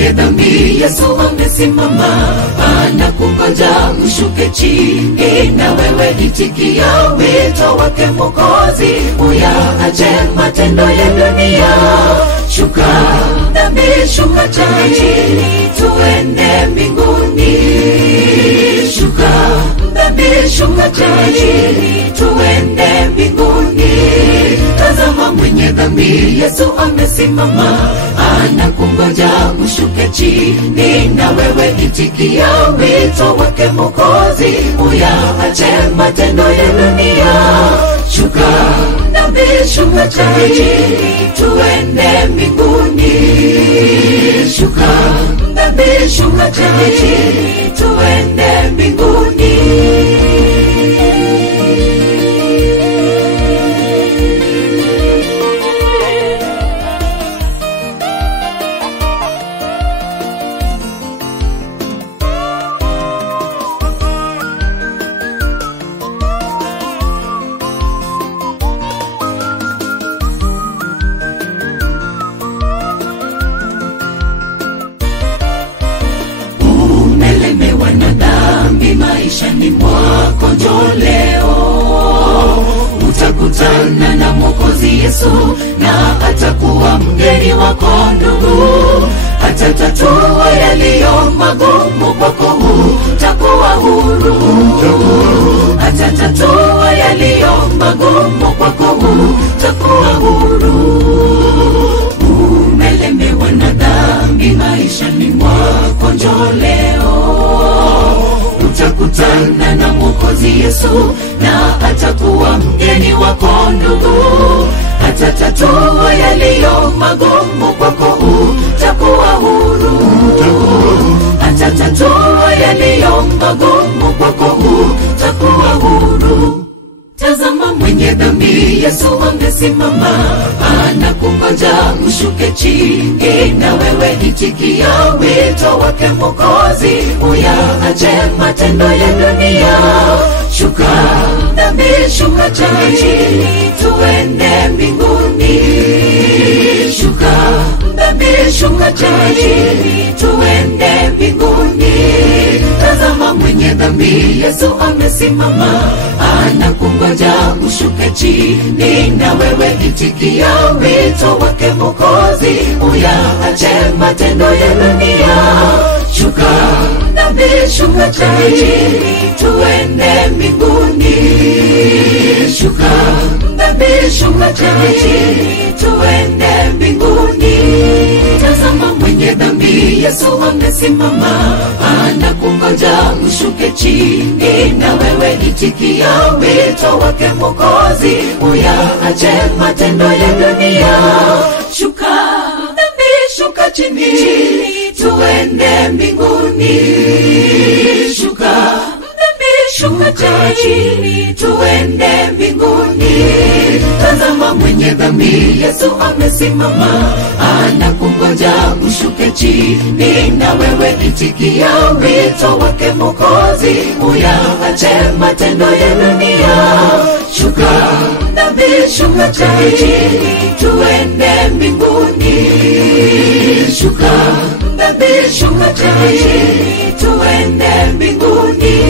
mwenye dhambi, Yesu amesimama anakungoja ushuke chini, na wewe itikia wito wake Mwokozi, uyaache matendo ya dunia. Shuka dhambi, shuka chini, tuende mbinguni. Shuka dhambi, shuka chini, tuende mbinguni. Tazama mwenye dhambi, Yesu amesimama anakungoja ushuke chini, na wewe itikia wito wake Mwokozi, uyaache matendo ya dunia. Shuka dhambi, shuka chini, tuende mbinguni. Shuka dhambi, shuka chini, tuende mbinguni. Maishani mwako njoo leo, utakutana na Mwokozi Yesu, na atakuwa mgeni wako ndugu. Atatatua yaliyo magumu kwako, utakuwa huru. Atatatua yaliyo magumu kwako, utakuwa huru. Umelemewa na dhambi maishani mwako njoo leo, utakutana na Mwokozi Yesu, na atakuwa mgeni wako ndugu. Atatatua yaliyo magumu kwako, utakuwa huru. Atatatua yaliyo magumu kwako, utakuwa huru. Tazama mwenye dhambi, Yesu amesimama anakungoja ushuke chini, na wewe itikia wito wake Mwokozi, uyaache matendo ya dunia. Shuka dhambi, shuka chini, tuende mbinguni. Shuka dhambi, shuka chini, tuende mbinguni. Tazama mwenye dhambi, Yesu amesimama anakungoja ushuke chini, na wewe itikia wito wake Mwokozi, uyaache matendo ya dunia. Shuka dhambi, shuka chini, tuende mbinguni. Shuka dhambi, shuka chini, tuende mbinguni. Tazama mwenye dhambi, Yesu amesimama anakungoja ushuke chini, na wewe itikia wito wake Mwokozi, uyaache matendo ya dunia. Shuka dhambi, shuka chini, tuende mbinguni. Shuka dhambi, shuka chini, tuende mbinguni. Tazama mwenye dhambi, Yesu amesimama anakungoja ushuke chini, na wewe itikia wito wake Mwokozi, uyaache matendo ya dunia. Shuka dhambi, shuka chini, tuende mbinguni. Shuka dhambi, shuka chini, tuende mbinguni.